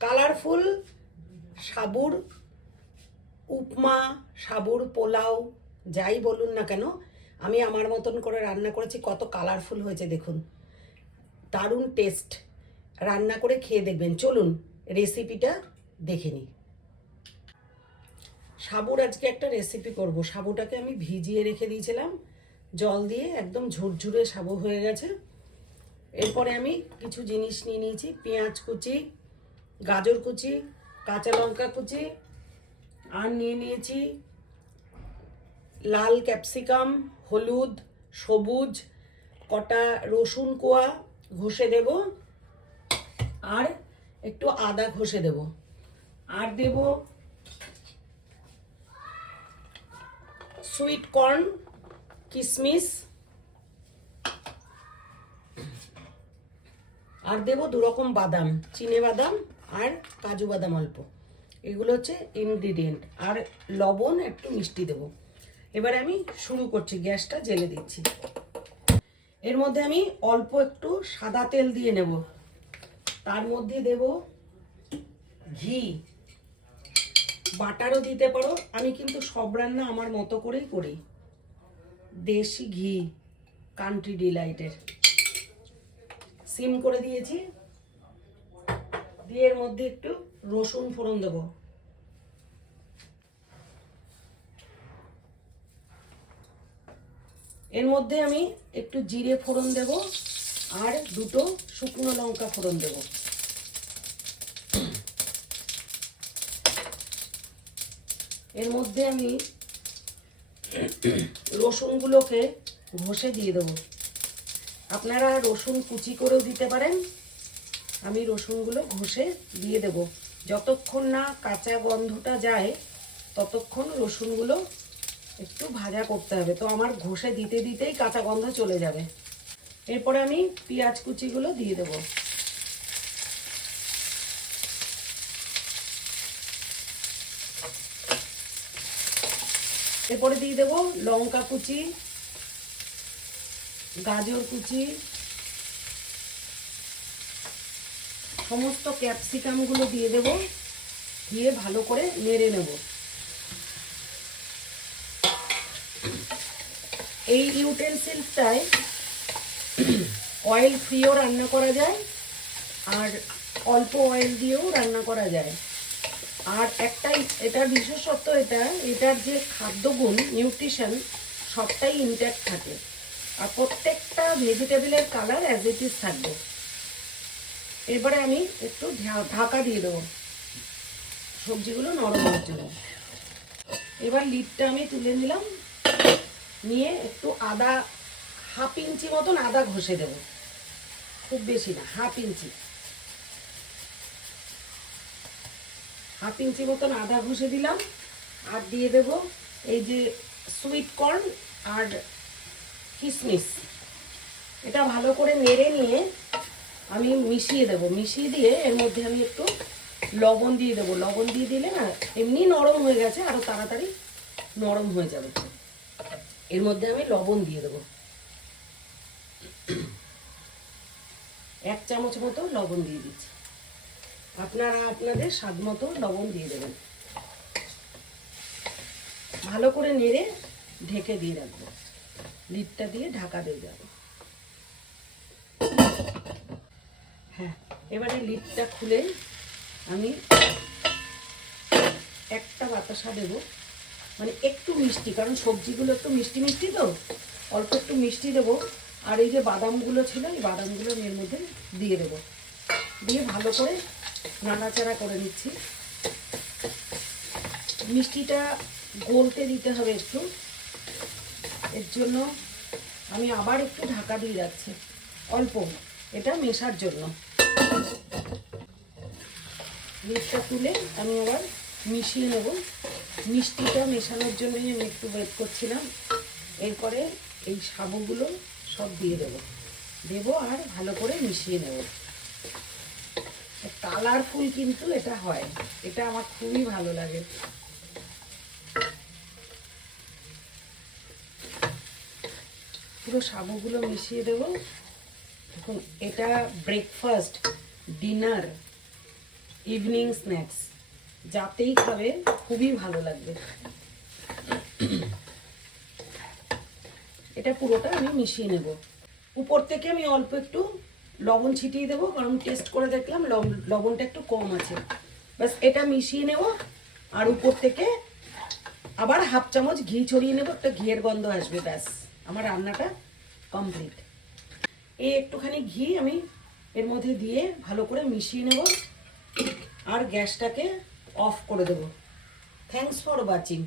Colourful সাবুর উপমা, সাবুর পোলাও, যাই বলুন না কেন, আমি আমার মতন করে রান্না করেছি, কত কালারফুল হয়েছে দেখুন। দারুণ টেস্ট রান্না করে খেয়ে দেখবেন। চলুন রেসিপিটা দেখে নিই। সাবুর আজকে একটা রেসিপি করব। সাবুটাকে আমি ভিজিয়ে রেখে দিয়েছিলাম। জল দিয়ে একদম ঝুরঝুরে সাবু হয়ে গেছে। এরপরে আমি কিছু জিনিস নিয়ে নিয়েছি। পেঁয়াজ কুচি গাজর কুচি, কাঁচা লঙ্কা কুচি, আর নিয়ে নিয়েছি লাল ক্যাপসিকাম, হলুদ, সবুজ, কটা রসুন কোয়া ঘষে দেব, আর একটু আদা ঘষে দেব। আর দেব সুইট কর্ন কিশমিশ আর দেবো দু রকম বাদাম, চিনে বাদাম। আর কাজু বাদাম অল্প। এগুলো হচ্ছে ইনগ্রিডিয়েন্ট আর লবণ একটু মিষ্টি দেবো। এবার আমি শুরু করছি, গ্যাসটা জেলে দিচ্ছি। এর মধ্যে আমি অল্প একটু সাদা তেল দিয়ে নেব। তার মধ্যে দেব ঘি। বাটারও দিতে পারো। আমি কিন্তু সব রান্না আমার মতো করেই করি। দেশি ঘি কান্ট্রি ডিলাইটের সিম করে দিয়েছি। দিয়ে এর মধ্যে একটু রসুন ফোড়ন দেব। এর মধ্যে আমি একটু জিরে ফোড়ন দেব আর দুটো শুকনো লঙ্কা ফোড়ন দেব। এর মধ্যে আমি রসুনগুলোকে ঘষে দিয়ে দেবো। আপনারা রসুন কুচি করেও দিতে পারেন। আমি রসুনগুলো ঘষে দিয়ে দেব। যতক্ষণ না কাঁচা গন্ধটা যায়, ততক্ষণ রসুনগুলো একটু ভাজা করতে হবে। তো আমার ঘষে দিতে দিতেই কাঁচা গন্ধ চলে যাবে। এরপরে আমি পেঁয়াজ কুচিগুলো দিয়ে দেব। এরপরে দিয়ে দেব লঙ্কা কুচি, গাজর কুচি সমস্ত ক্যাপসিকামগুলো দিয়ে দেব, দিয়ে ভালো করে নেড়ে নেব। এই ইউটেন্সিলসটায় অয়েল ফ্রিও রান্না করা যায়, আর অল্প অয়েল দিয়েও রান্না করা যায়। আর একটাই এটার বিশেষত্ব এটা, এটার যে খাদ্যগুণ নিউট্রিশন সবটাই ইনট্যাক্ট থাকে। আর প্রত্যেকটা ভেজিটেবলের কালার অ্যাজ ইট ইজ থাকবে। এবারে আমি একটু ঢাকা দিয়ে দেবো। সবজিগুলো নরম হওয়ার জন্য। এবার লিডটা আমি তুলে নিলাম। নিয়ে একটু আদা, হাফ ইঞ্চি মতন আদা ঘষে দেব। খুব বেশি না, হাফ ইঞ্চি। হাফ ইঞ্চি মতন আদা ঘষে দিলাম। আর দিয়ে দেব এই যে সুইট কর্ন আর কিশমিশ এটা ভালো করে নেড়ে নিয়ে আমি মিশিয়ে দেব, মিশিয়ে দিয়ে এর মধ্যে আমি একটু লবণ দিয়ে দেবো। লবণ দিয়ে দিলে না, এমনি নরম হয়ে গেছে আরও তাড়াতাড়ি নরম হয়ে যাবে। এর মধ্যে আমি লবণ দিয়ে দেবো। এক চামচ মতো লবণ দিয়ে দিচ্ছি। আপনারা আপনাদের স্বাদ মতো লবণ দিয়ে দেবেন। ভালো করে নেড়ে ঢেকে দিয়ে রাখব। লিডটা দিয়ে ঢাকা দিয়ে যাব হ্যাঁ এবারে লিডটা খুলে আমি একটা বাতাসা দেবো। মানে একটু মিষ্টি, কারণ সবজিগুলো একটু মিষ্টি মিষ্টি তো, অল্প একটু মিষ্টি দেবো। আর এই যে বাদামগুলো ছিল, এই বাদামগুলো এর মধ্যে দিয়ে দেবো। দিয়ে ভালো করে নাড়াচাড়া করে নিচ্ছি। মিষ্টিটা গলতে দিতে হবে একটু। এর জন্য আমি আবার একটু ঢাকা দিয়ে যাচ্ছি, অল্প। এটা মেশার জন্য। লিডটা তুলে আমি আবার মিশিয়ে নেব। মিষ্টিটা মেশানোর জন্য আমি একটু ওয়েট করছিলাম। এরপরে এই সাবুগুলো সব দিয়ে দেবো। দেবো আর ভালো করে মিশিয়ে নেব। কালারফুল কিন্তু এটা হয়। এটা আমার খুবই ভালো লাগে। পুরো সাবুগুলো মিশিয়ে দেবো। এখন এটা ব্রেকফাস্ট ডিনার ইভিনিং স্ন্যাক্স যাতেই খাবে, খুবই ভালো লাগবে। এটা পুরোটা আমি মিশিয়ে নেব। উপর থেকে আমি অল্প একটু লবণ ছিটিয়ে দেবো, কারণ টেস্ট করে দেখলাম লব- লবণটা একটু কম আছে। ব্যাস, এটা মিশিয়ে নেব, আর উপর থেকে আবার হাফ চামচ ঘি ছড়িয়ে নেব, একটা ঘিয়ের গন্ধ আসবে, ব্যাস। আমার রান্নাটা কমপ্লিট এই একটুখানি ঘি আমি এর মধ্যে দিয়ে ভালো করে মিশিয়ে নেব আর গ্যাসটাকে অফ করে দেব। Thanks for watching